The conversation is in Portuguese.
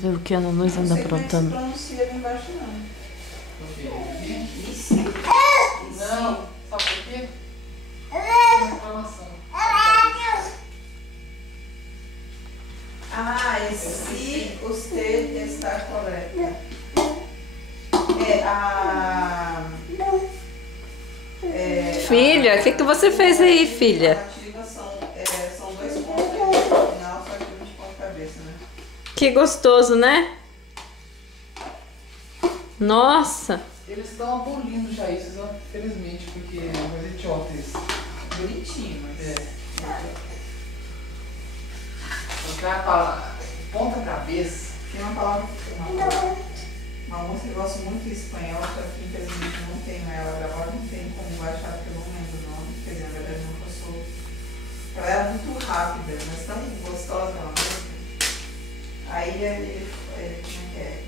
Ver o que a Ana Luísa anda aprontando. Não sei como é que se pronuncia ali embaixo, não. Isso. Não, sabe por quê? Reclamação. Ah, esse você está correto. Filha, o que você fez aí, filha? São dois pontos aqui no final, só que 20 pontos cabeça, né? Que gostoso, né? Nossa! Eles estão abolindo já isso, felizmente, porque é uma coisa idiota isso. Bonitinho, mas Porque a palavra ponta cabeça. tem uma palavra, uma moça que gosta muito de espanhol, só que infelizmente não tenho ela gravada, não tem como baixar, porque eu não lembro o nome, quer dizer, na verdade não passou. Ela era muito rápida, mas tão gostosa aquela música. Aí ele como é que é?